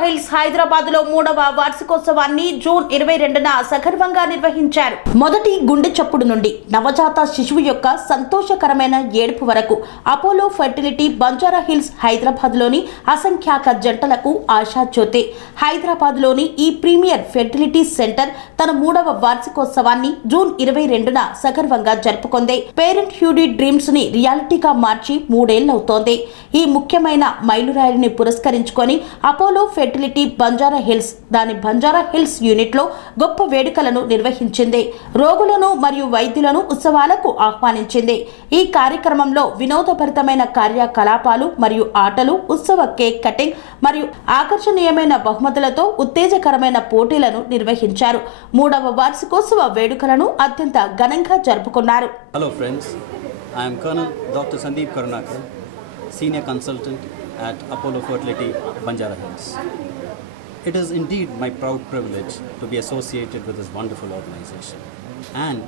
Hills హైదరాబాద్లో మూడవ వార్షికోత్సవాన్ని June ఇరవై రెండున సగర్వంగా నిర్వహించారు. మొదటి గుండె చప్పుడు నుండి నవజాత శిశువు యొక్క సంతోషకరమైన ఏడుపు వరకు అపోలో ఫెర్టిలిటీ బంజారా హిల్స్ హైదరాబాద్లోని అసంఖ్యాక జంటలకు ఆశాజ్యోతి హైదరాబాద్లోని ఈ ప్రీమియర్ ఫెర్టిలిటీ సెంటర్ తన మూడవ వార్షికోత్సవాన్ని జూన్ ఇరవై రెండున సగర్వంగా జరుపుకుంది. పేరెంట్ హ్యూడీ డ్రీమ్స్ని రియాలిటీగా మార్చి మూడేళ్ళవుతోంది. ఈ ముఖ్యమైన మైలురాయిని పురస్కరించుకొని అపోలో ఫెర్టిలిటీ బంజారా హిల్స్. దాని బంజారా హిల్స్ యూనిట్లో గొప్ప వేడుకలను నిర్వహించింది. రోగులను మరియు వైద్యులను ఉత్సవాలకు ఆహ్వానించింది. ఈ కార్యక్రమంలో వినోదభరితమైన కార్యకలాపాలు మరియు ఆటలు ఉత్సవ కేక్ కటింగ్ మరియు ఆకర్షణీయమైన బహుమతులతో ఉత్తేజకరమైన పోటీలను నిర్వహించారు. మూడవ వార్షికోత్సవ వేడుకలను అత్యంత ఘనంగా జరుపుకున్నారు. Hello friends I'm colonel doctor Sandeep Karunakar senior consultant at Apollo Fertility, Banjara Hills. It is indeed my proud privilege to be associated with this wonderful organization. And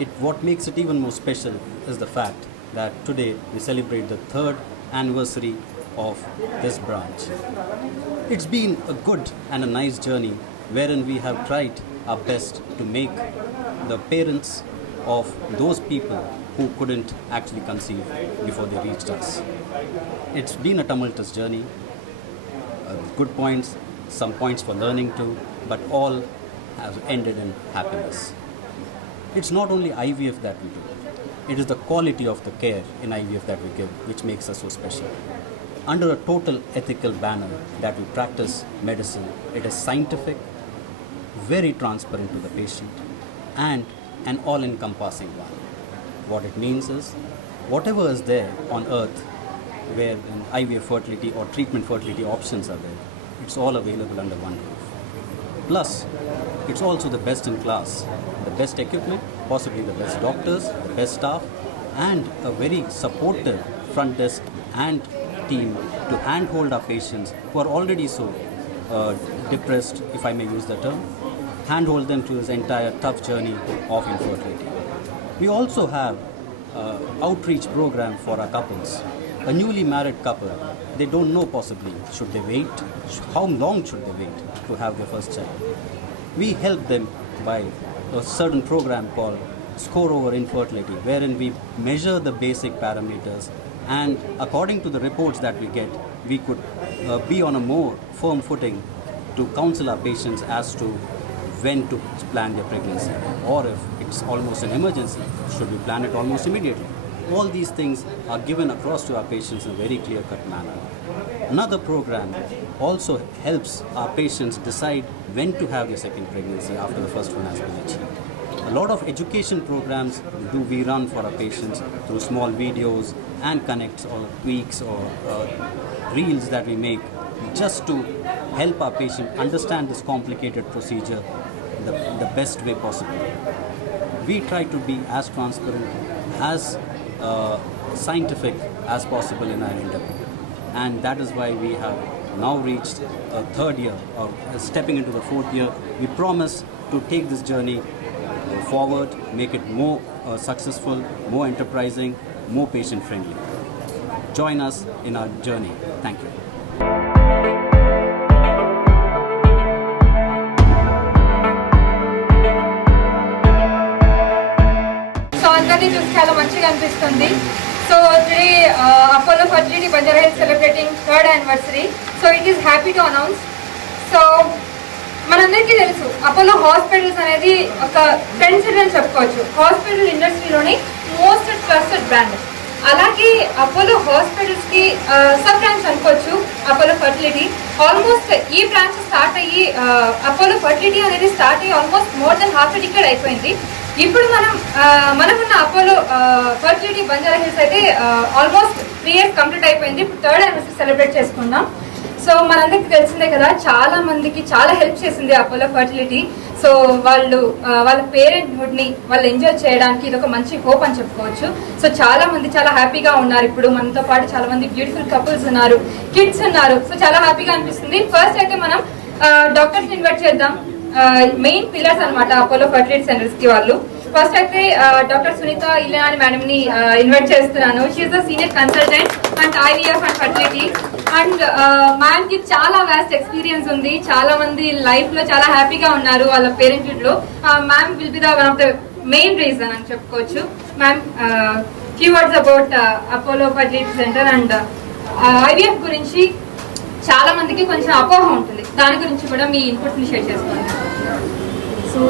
it, what makes it even more special is the fact that today we celebrate the third anniversary of this branch. It's been a good and a nice journey wherein we have tried our best to make the parents of those people who couldn't actually conceive before they reached us. It's been a tumultuous journey, uh, good points, some points for learning too, but all have ended in happiness. It's not only IVF that we do, it is the quality of the care in IVF that we give which makes us so special. Under a total ethical banner that we practice medicine, it is scientific, very transparent to the patient, and an all encompassing one. What it means is, whatever is there on earth where an IVF fertility or treatment fertility options are there, it's all available under one roof. Plus, it's also the best in class, the best equipment, possibly the best doctors, the best staff, and a very supportive front desk and team to handhold our patients who are already so uh, depressed, if I may use the term, handhold them through this entire tough journey of infertility. We also have uh, outreach program for our couples. A newly married couple, they don't know possibly should they wait, how long should they wait to have their first child. We help them by a certain program called Score Over Infertility, wherein we measure the basic parameters and according to the reports that we get, we could uh, be on a more firm footing to counsel our patients as to when to plan their pregnancy or if it's almost an emergency, should we plan it almost immediately? All these things are given across to our patients in a very clear cut manner. Another program also helps our patients decide when to have their second pregnancy after the first one has been achieved. A lot of education programs do we run for our patients through small videos and connects or tweaks or uh, reels that we make just to help our patient understand this complicated procedure the, the best way possible. We try to be as transparent, as uh, scientific as possible in our endeavor. And that is why we have now reached a third year, or stepping into the fourth year. We promise to take this journey uh, forward, make it more uh, successful, more enterprising, more patient friendly. Join us in our journey. Thank you. Celebrating third anniversary so it is happy to announce so మనందరికీ తెలుసు Apollo hospitals అనేది ఒక trend setter అని చెప్పుకోవచ్చు. Hospital ఇండస్ట్రీలోని most trusted brand అలాగే Apollo హాస్పిటల్స్కి sub branch అనుకోవచ్చు అపోలో ఫర్టిలిటీ ఆల్మోస్ట్ ఈ బ్రాంచ్ స్టార్ట్ అయ్యి అపోలో ఫర్టిలిటీ అనేది స్టార్ట్ అయ్యి almost more than half decade అయిపోయింది. ఇప్పుడు మనం మనకున్న మనమున్న అపోలో ఫర్టిలిటీ బంజారా హిల్స్ అయితే ఆల్మోస్ట్ త్రీ ఇయర్స్ కంప్లీట్ అయిపోయింది. ఇప్పుడు థర్డ్ యానివర్సరీ సెలబ్రేట్ చేసుకున్నాం సో మనందరికి తెలిసిందే కదా చాలా మందికి చాలా హెల్ప్ చేసింది అపోలో ఫర్టిలిటీ సో వాళ్ళు వాళ్ళ పేరెంట్హుడ్ని వాళ్ళు ఎంజాయ్ చేయడానికి ఇది ఒక మంచి హోప్ అని చెప్పుకోవచ్చు. సో చాలా మంది చాలా హ్యాపీగా ఉన్నారు. ఇప్పుడు మనతో పాటు చాలా మంది బ్యూటిఫుల్ కపుల్స్ ఉన్నారు కిడ్స్ ఉన్నారు. సో చాలా హ్యాపీగా అనిపిస్తుంది. ఫస్ట్ అయితే మనం డాక్టర్స్ ఇన్వైట్ చేద్దాం. మెయిన్ పిల్లర్స్ అన్నమాట అపోలో ఫర్టిలిటీ సెంటర్స్కి వాళ్ళు. ఫస్ట్ అయితే డాక్టర్ సునీత ఇలియాని మేడం ని ఇన్వైట్ చేస్తున్నాను. She's the senior consultant and IVF and fertility and మ్యామ్కి చాలా వ్యాస్ట్ ఎక్స్పీరియన్స్ ఉంది. చాలా మంది లైఫ్లో చాలా హ్యాపీగా ఉన్నారు వాళ్ళ పేరెంట్హుడ్లో. Ma'am will be the one of the main reason అని చెప్పుకోవచ్చు. Ma'am few words about Apollo fertility centre and IVF గురించి చాలా మందికి కొంచెం అపోహ ఉంటుంది. దాని గురించి కూడా మీ ఇన్పుట్ని షేర్ చేసుకోండి. So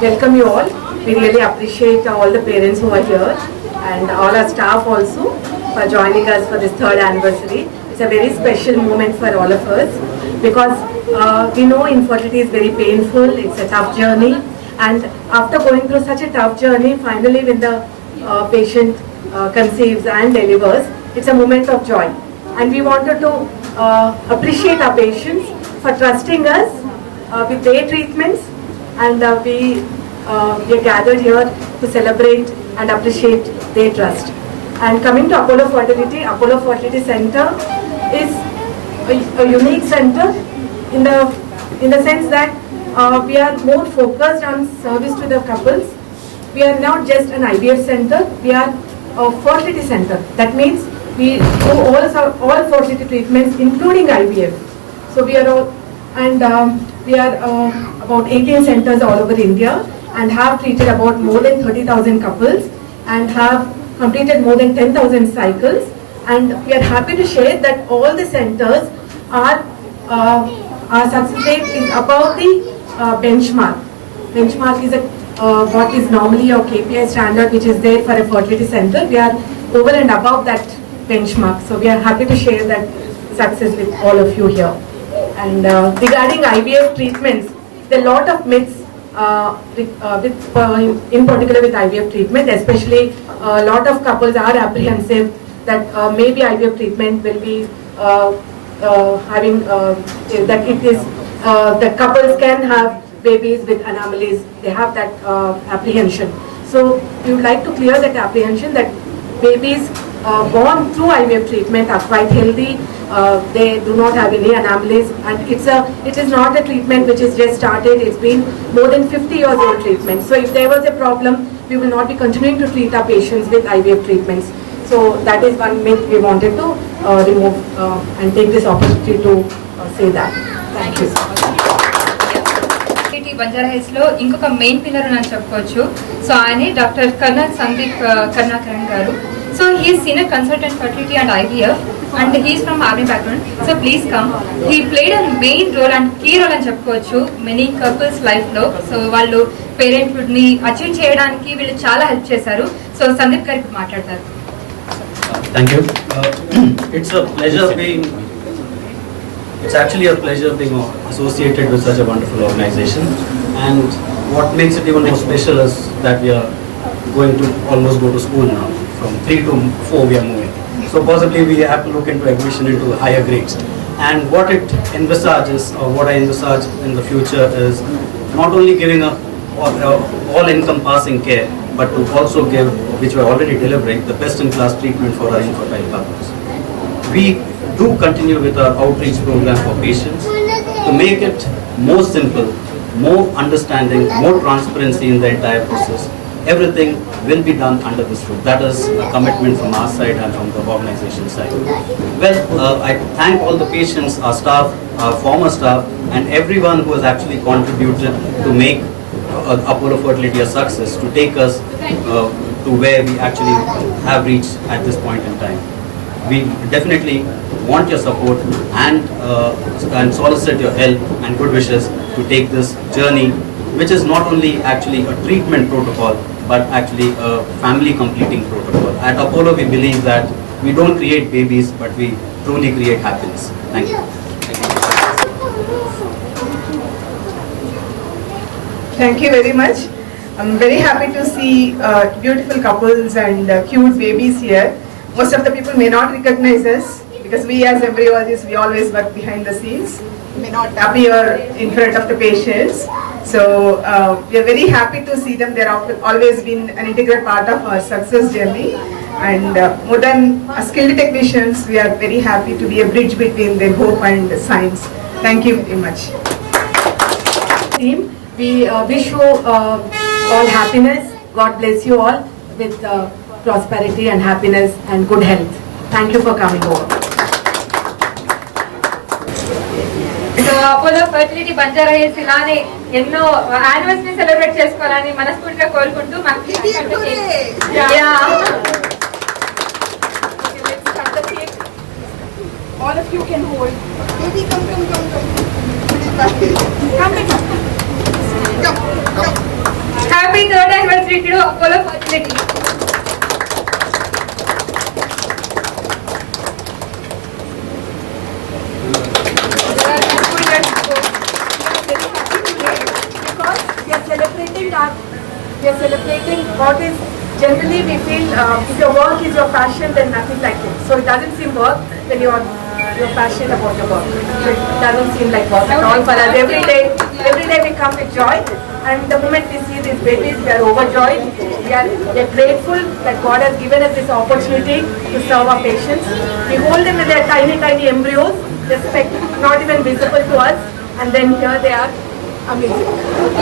welcome you all. We really appreciate all the parents who are here and all our staff also for joining us for this third anniversary. It's a very special moment for all of us because uh, we know infertility is very painful, it's a tough journey and after going through such a tough journey, finally when the uh, patient uh, conceives and delivers, it's a moment of joy. And we wanted to uh, appreciate our patients for trusting us uh, with their treatments and uh, we, uh, we are gathered here to celebrate and appreciate their trust. And coming to Apollo Fertility, Apollo Fertility Center is a, a unique center in the, in the sense that uh, we are more focused on service to the couples. We are not just an IVF center, we are a fertility center. That means we do all, all fertility treatments including IVF. So we are all, and um, we are uh, about 18 centers all over India and have treated about more than 30,000 couples and have completed more than 10,000 cycles. And we are happy to share that all the centers are, uh, our success rate is above the uh, benchmark. Benchmark is a, uh, what is normally your KPI standard which is there for a fertility center. We are over and above that benchmark. So we are happy to share that success with all of you here. And uh, regarding IVF treatments, there are a lot of myths uh, uh, with, uh, in particular with IVF treatment, especially a lot of couples are apprehensive that uh, maybe IVF treatment will be uh, uh, having, uh, that it is, uh, the couples can have babies with anomalies, they have that uh, apprehension. So we would like to clear that apprehension that babies uh, born through IVF treatment are quite healthy, uh, they do not have any anomalies and it's a, it is not a treatment which is just started, it's been more than 50 years old treatment. So if there was a problem, we will not be continuing to treat our patients with IVF treatments. So that is one myth we wanted to uh, remove uh, and take this opportunity to uh, say that. Thank you. City Banjara హైస్లో ఇంకొక main pillar అని చెప్పుకోవచ్చు so ఆయన doctor కర్ణ సందీప్ కర్ణాకరణ్ గారు so he senior consultant fertility and IVF and he's from army background so please come he played a main role and key role అని చెప్పుకోవచ్చు many couples లైఫ్లో so వాళ్ళు పేరెంట్హుడ్ని achieve చేయడానికి వీళ్ళు చాలా హెల్ప్ చేశారు సో సందీప్ గారికి మాట్లాడతారు Thank you. Uh, It's a pleasure being, it's actually a pleasure being associated with such a wonderful organization. And what makes it even more special is that we are going to almost go to school now. From three to four we are moving. So possibly we have to look into admission into higher grades. And what it envisages, or what I envisage in the future is not only giving a all- all-encompassing care, but to also give, which we're already delivering, the best-in-class treatment for our infertile couples. We do continue with our outreach program for patients to make it more simple, more understanding, more transparency in the entire process. Everything will be done under this roof. That is a commitment from our side and from the organization side. Well, uh, I thank all the patients, our staff, our former staff, and everyone who has actually contributed to make uh, Apollo Fertility a success, to take us uh, to where we actually have reached at this point in time we definitely want your support and, uh, and solicit your help and good wishes to take this journey, which is not only actually a treatment protocol, but actually a family completing protocol. At Apollo, we believe that we don't create babies, but we truly create happiness. Thank you. Thank you very much. I'm very happy to see uh, beautiful couples and uh, cute babies here. Most of the people may not recognize us because we as embryologists, we always work behind the scenes, may not appear in front of the patients. So uh, we are very happy to see them. They have always been an integral part of our success journey. And uh, more than uh, skilled technicians, we are very happy to be a bridge between the hope and the science. Thank you very much. Team, we uh, wish you uh, all happiness. God bless you all with uh, prosperity and happiness and good health. Thank you for coming over. So, Apollo Fertility Banjara is Silane. ఎన్నో anniversary celebrate చేసుకోవాలని మనస్ఫూర్తిగా కోరుకుంటూ మాకు Yeah. All of you can hold. Baby, come, come, come, come. Come, come, come. Happy third anniversary to Apollo fertility celebrating what is generally we feel uh, if your work is your passion then nothing like it. So it doesn't seem work when you are you're passionate about your work. It doesn't seem like work at all for us. Every day, every day we come with joy. And the moment we see these babies, we are overjoyed. We are, we are grateful that God has given us this opportunity to serve our patients. We hold them with their tiny, tiny embryos, respect, not even visible to us. And then here they are, amazing.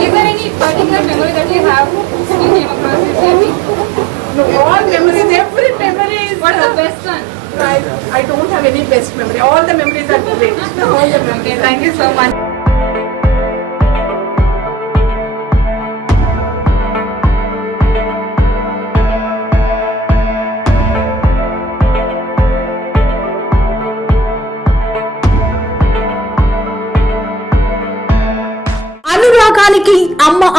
Is there any particular memory that you have when you came across this? No, all memories, every memory is. What's the uh, best one? I, I don't have any best memory. All the memories are great. All the memories. Okay, thank you so much.